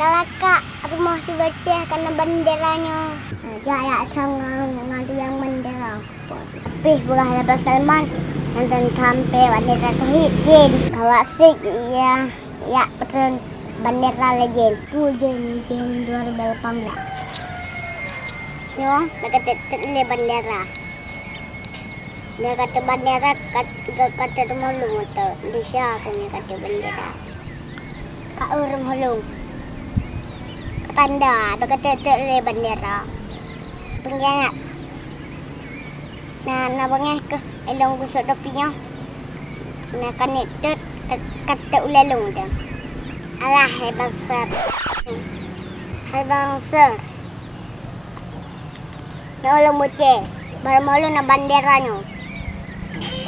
Kakak, aku mau baca karena benderanya. Jarak sangat ada yang bendera. Tapi bukan Raja Salman dan sampai bendera Tauhid Jin. Bawa sik ya betul bendera legend. Jin 2018. Yo, dekat bendera. Dia kata bendera kata rumulung atau di siapa punya kata bendera. Kak rumulung. Tanda berkata bendera. Pengkhianat. Nah bangeh ke elong gusuk topinya. Nah kan itu kata ulalung dah. Alah hebat ser. Hebat ser. Nak ulang buce. Baru malu nak banderanya.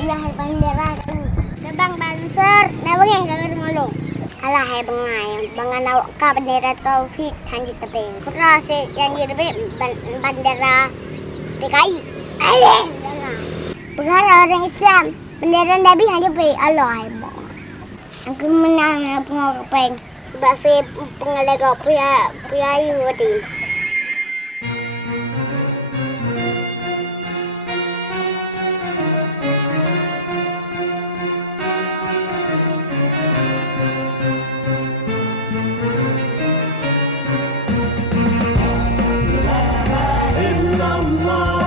Alah bandera tu. Bang banser. Nak bangeh ke rumulung. Alah bengai, bangan awak ka bendera Tauhid hanji tepi. Pura si yang di tepi bendera PKI. Alah. Perkara orang Islam, bendera Nabi hanji tepi. Allah hebat. Aku menang pengorban. Sebab saya pengalega priayi wadi. Allah